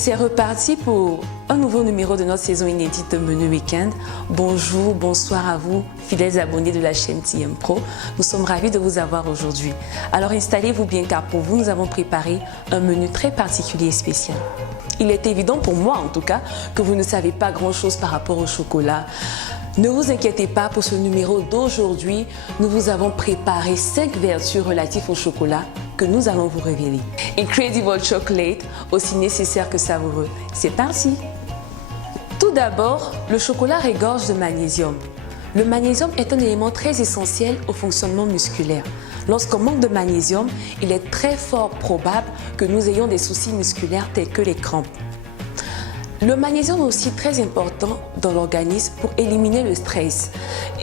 c'est reparti pour un nouveau numéro de notre saison inédite de Menu Week-end. Bonjour, bonsoir à vous, fidèles abonnés de la chaîne TM Pro. Nous sommes ravis de vous avoir aujourd'hui. Alors installez-vous bien car pour vous, nous avons préparé un menu très particulier et spécial. Il est évident pour moi en tout cas que vous ne savez pas grand-chose par rapport au chocolat. Ne vous inquiétez pas, pour ce numéro d'aujourd'hui, nous vous avons préparé 5 vertus relatives au chocolat que nous allons vous révéler. Incredible Chocolate, aussi nécessaire que savoureux. C'est parti! Tout d'abord, le chocolat regorge de magnésium. Le magnésium est un élément très essentiel au fonctionnement musculaire. Lorsqu'on manque de magnésium, il est très fort probable que nous ayons des soucis musculaires tels que les crampes. Le magnésium est aussi très important dans l'organisme pour éliminer le stress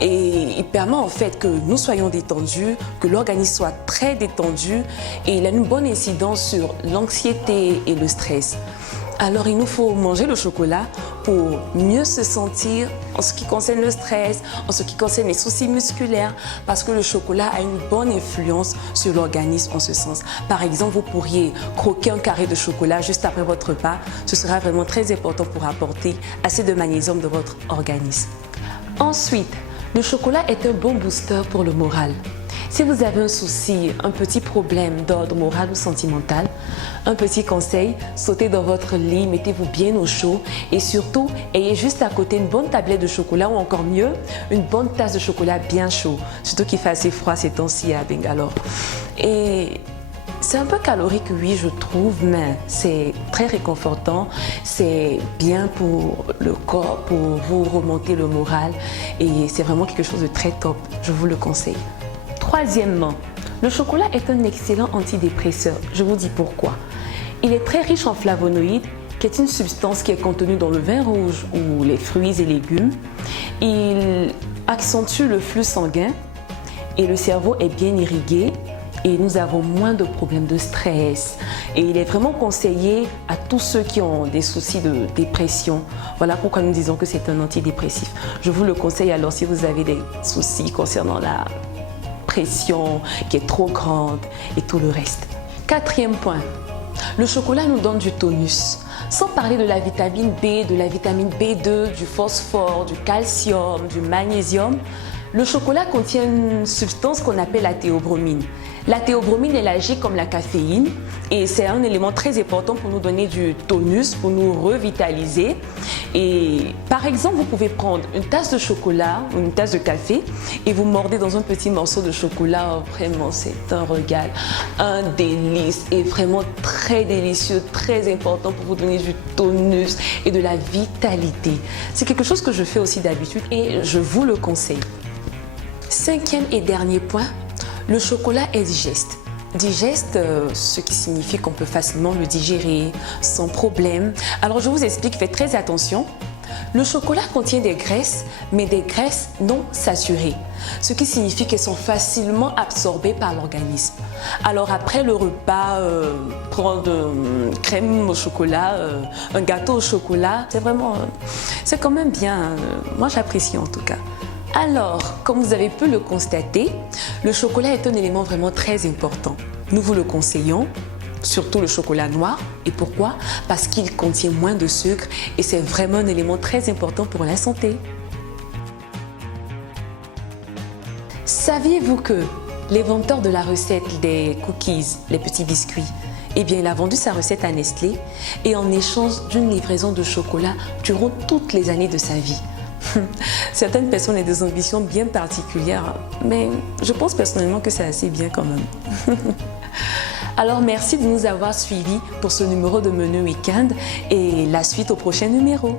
et il permet en fait que nous soyons détendus, que l'organisme soit très détendu et il a une bonne incidence sur l'anxiété et le stress. Alors il nous faut manger le chocolat pour mieux se sentir en ce qui concerne le stress, en ce qui concerne les soucis musculaires, parce que le chocolat a une bonne influence sur l'organisme en ce sens. Par exemple, vous pourriez croquer un carré de chocolat juste après votre repas. Ce sera vraiment très important pour apporter assez de magnésium dans votre organisme. Ensuite, le chocolat est un bon booster pour le moral. Si vous avez un souci, un petit problème d'ordre moral ou sentimental, un petit conseil, sautez dans votre lit, mettez-vous bien au chaud et surtout, ayez juste à côté une bonne tablette de chocolat ou encore mieux, une bonne tasse de chocolat bien chaud. Surtout qu'il fait assez froid ces temps-ci à Bangalore. Et c'est un peu calorique, oui, je trouve, mais c'est très réconfortant. C'est bien pour le corps, pour vous remonter le moral et c'est vraiment quelque chose de très top. Je vous le conseille. Troisièmement, le chocolat est un excellent antidépresseur. Je vous dis pourquoi. Il est très riche en flavonoïdes, qui est une substance qui est contenue dans le vin rouge ou les fruits et légumes. Il accentue le flux sanguin et le cerveau est bien irrigué et nous avons moins de problèmes de stress. Et il est vraiment conseillé à tous ceux qui ont des soucis de dépression. Voilà pourquoi nous disons que c'est un antidépressif. Je vous le conseille alors si vous avez des soucis concernant la pression qui est trop grande et tout le reste. Quatrième point, le chocolat nous donne du tonus. Sans parler de la vitamine B, de la vitamine B2, du phosphore, du calcium, du magnésium, le chocolat contient une substance qu'on appelle la théobromine. La théobromine, elle agit comme la caféine et c'est un élément très important pour nous donner du tonus, pour nous revitaliser. Et par exemple, vous pouvez prendre une tasse de chocolat ou une tasse de café et vous mordez dans un petit morceau de chocolat. Oh, vraiment, c'est un régal, un délice et vraiment très délicieux, très important pour vous donner du tonus et de la vitalité. C'est quelque chose que je fais aussi d'habitude et je vous le conseille. Cinquième et dernier point, le chocolat est digeste. Digeste, ce qui signifie qu'on peut facilement le digérer sans problème. Alors je vous explique, faites très attention. Le chocolat contient des graisses, mais des graisses non saturées, ce qui signifie qu'elles sont facilement absorbées par l'organisme. Alors après le repas, prendre crème au chocolat, un gâteau au chocolat, c'est quand même bien. Moi j'apprécie en tout cas. Alors, comme vous avez pu le constater, le chocolat est un élément vraiment très important. Nous vous le conseillons, surtout le chocolat noir. Et pourquoi? Parce qu'il contient moins de sucre et c'est vraiment un élément très important pour la santé. Saviez-vous que l'inventeur de la recette des cookies, les petits biscuits, eh bien, il a vendu sa recette à Nestlé et en échange d'une livraison de chocolat durant toutes les années de sa vie. Certaines personnes ont des ambitions bien particulières, mais je pense personnellement que c'est assez bien quand même. Alors merci de nous avoir suivis pour ce numéro de Menu Week-end et la suite au prochain numéro.